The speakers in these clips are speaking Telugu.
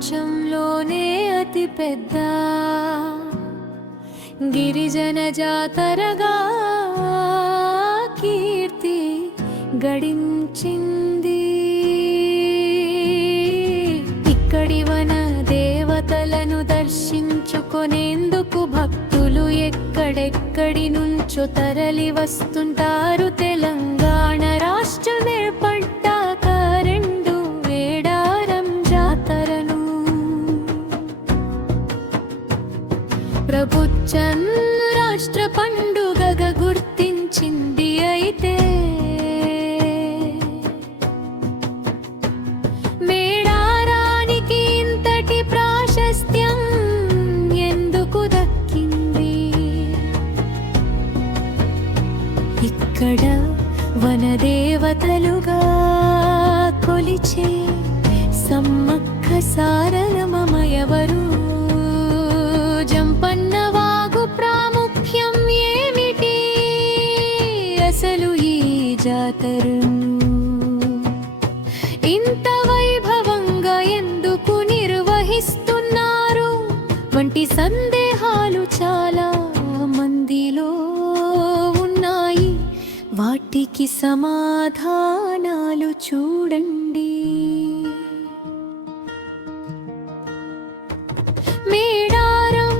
ప్రపంచంలోనే అతి పెద్ద గిరిజన జాతరగా కీర్తి గడించింది. ఇక్కడి వన దేవతలను దర్శించుకునేందుకు భక్తులు ఎక్కడెక్కడి నుంచో తరలి వస్తుంటారు. తెలంగాణ రాష్ట్రం ఏర్పడ్డాక రెండు వేడారం జాతరను ప్రభుత్వం రాష్ట్ర పండుగగా గుర్తించింది. అయితే మేడారానికి ఇంతటి ప్రాశస్త్యం ఎందుకు దక్కింది? ఇక్కడ వనదేవతలుగా కొలిచే సమ్మక్క సారలమ్మయవరు? జంపన్న వాగు ప్రాముఖ్యం ఏమిటి? అసలు ఈ జాతరను ఇంత వైభవంగా ఎందుకు నిర్వహిస్తున్నారు వంటి సందేహాలు చాలా మందిలో ఉన్నాయి. వాటికి సమాధానాలు చూడండి. మేడారం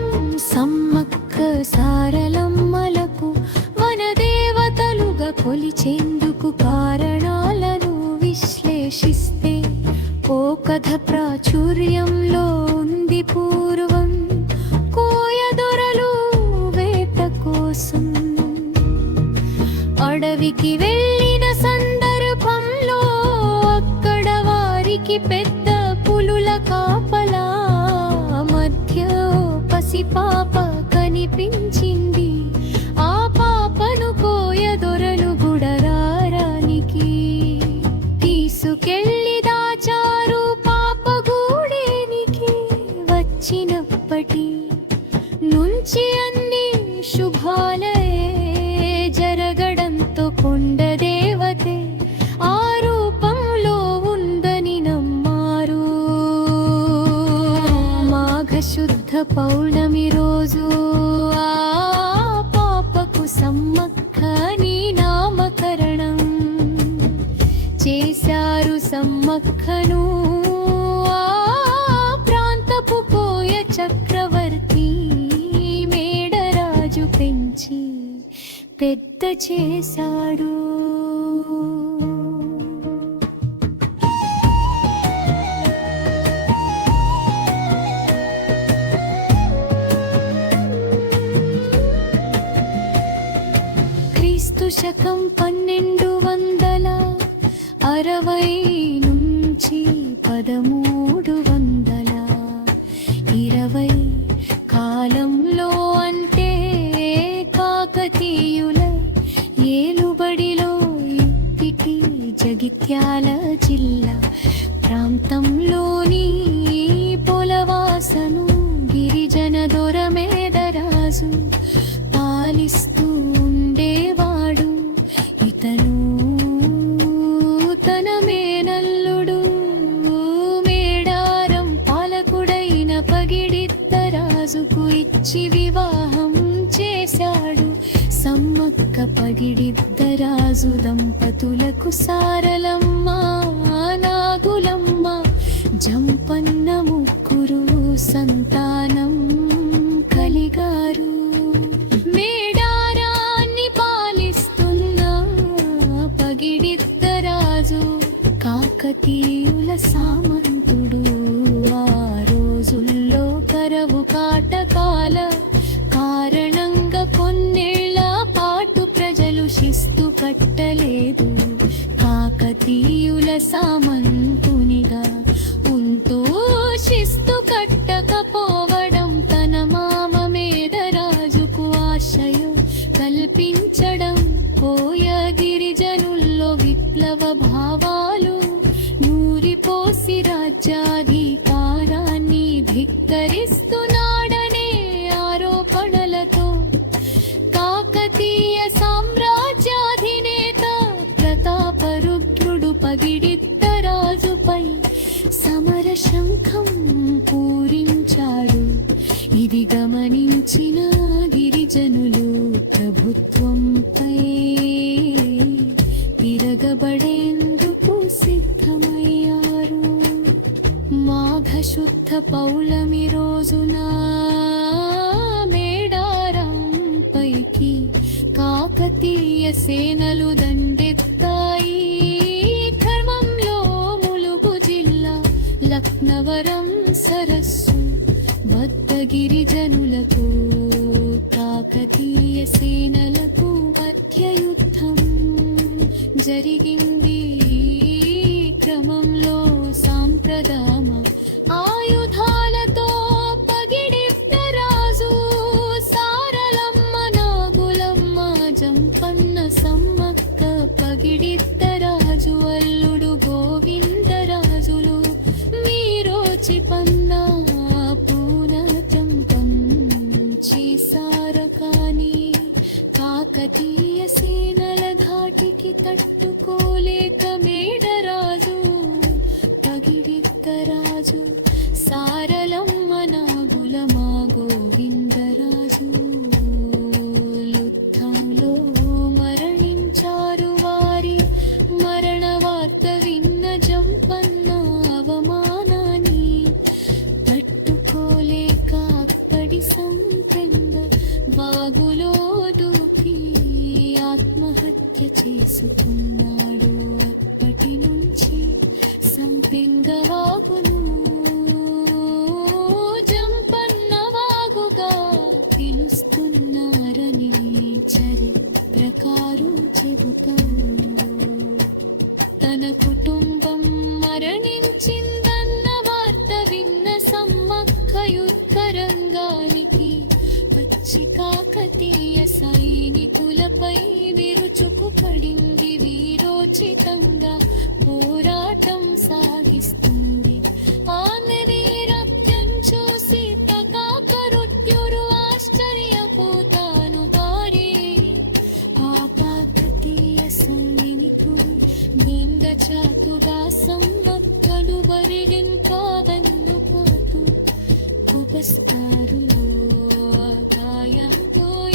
సమ్మక్క సారలమ్మలకు వనదేవతలుగా కొలిచేందుకు కారణాలను విశ్లేషిస్తే ఓ కథ ప్రాచుర్యంలో ఉంది. పూర్వం కోయదొరలు వేట కోసం అడవికి వెళ్ళిన సందర్భంలో అక్కడ వారికి పెద్ద పులుల కాపలా మధ్య పసిపాప కనిపించింది. ఆ పాపను కోయదొరలు గుడరారానికి తీసుకెళ్ళి దాచారు. పాప గూడేనికి వచ్చినప్పటి నుంచి అన్ని శుభాలే జరగడంతో కొండ దేవతే ఆ రూపంలో ఉందని నమ్మారు. మాఘశుద్ధ పౌర్ణమి రోజు ఆ పాపకు సమ్మక్క అని నామకరణం చేశారు. సమ్మక్కను ఆ ప్రాంతపు కోయ చక్రవర్తి మేడరాజు పెంచి పెద్ద చేశాడు. క్రీస్తు శకం 1260 నుంచి 1320 కాలంలో అంటే కాకతీయుల ఏలుబడిలో ఇప్పటి జగిత్యాల జిల్లా ప్రాంతంలోని పొలవాసను గిరిజన దొరమేదరాజు పాలిస్తూ ఉండేవాడు. ఇతను తన మేనల్లుడు మేడారం పాలకుడైన పగిడిద్దరాజుకు ఇచ్చి వివాహం చేశాడు. సమ్మక్క పగిడిద్దరాజు దంపతులకు సారలమ్మ నాగులమ్మ జంపన్న ముగ్గురు సంతానం కలిగారు. మేడారాన్ని పాలిస్తున్న పగిడిద్దరాజు కాకతీయుల సామంతుడు. ఆ రోజుల్లో కరవు కాటకాల కారణంగా కొన్నేళ్ల పాటు ప్రజలు శిస్తు కట్టలేదు. కాకతీయుల సామంతునిగా ఉంటూ శిస్తు కట్టకపోవడం తన మామ మేదరాజుకు ఆశయం కల్పించడం కోయ గిరిజనుల్లో విప్లవ భావాలు నూరిపోసి రాజ్యాధికారాన్ని ధిక్కరిస్తున్నాడనే ఆరోపణలతో కాకతీయ సామ్రాజ్యాధినేత ప్రతాపరుద్రుడు పగిడిద్దరాజుపై సమర శంఖం ప్రభుత్వంపై తిరగబడేందుకు సిద్ధమయ్యారు. మాఘశుద్ధ పౌళమి రోజున మేడారంపైకి కాకతీయ సేనలు దండెత్తాయి. క్రమంలో ములుగు జిల్లా లక్నవరం సరస్సు వద్ద గిరిజనులకు కాకతీయ సేనలకు మధ్య యుద్ధం జరిగింది. క్రమంలో సాంప్రదామ ఆయుధాలతో పగిడిద్దరాజు సారలమ్మ నాగులమ్మ జంపన్న సమ్మక్క పగిడిద్దరాజు అల్లుడు గోవిందరాజులు మీరోచి పన్న పూన జంపం చేసారకాని కాకతీయ సేనల ధాటికి తట్టుకోలేక మేడరాజు పగిడిద్దరాజు సారలమ్మ నాగులమ్మ గోవిందరాజు యుద్ధంలో మరణించారు. వారి మరణ వార్త విన్న జంపన్న అవమానాన్ని తట్టుకోలేక అక్కడి సంపెంగ వాగులో దూకి ఆత్మహత్య చేసుకున్నాడు. అప్పటి నుంచి సంపెంగ వాగును జంపన్న వాగుగా పిలుస్తున్నారని చరిత్రకారు చెబుతారు. తన కుటుంబం మరణించిందన్న వార్త విన్న సమ్మక్క యుద్ధరంగానికి వచ్చి కాకతీయ సైనికులపై విరుచుకుపడింది. వీరోచితంగా పోరాటం సాగిస్తుంది. ఆమె వీరత్వం చూసి పకాకరుత్యురు ఆశ్చర్యపోతాను. వారే ఆ కాకతీయ సైనికుడు నింద చాతుగా సమ్మక్కలు బరిగింకా వెన్నుపోతూ ఉపస్కారులో గాయంతో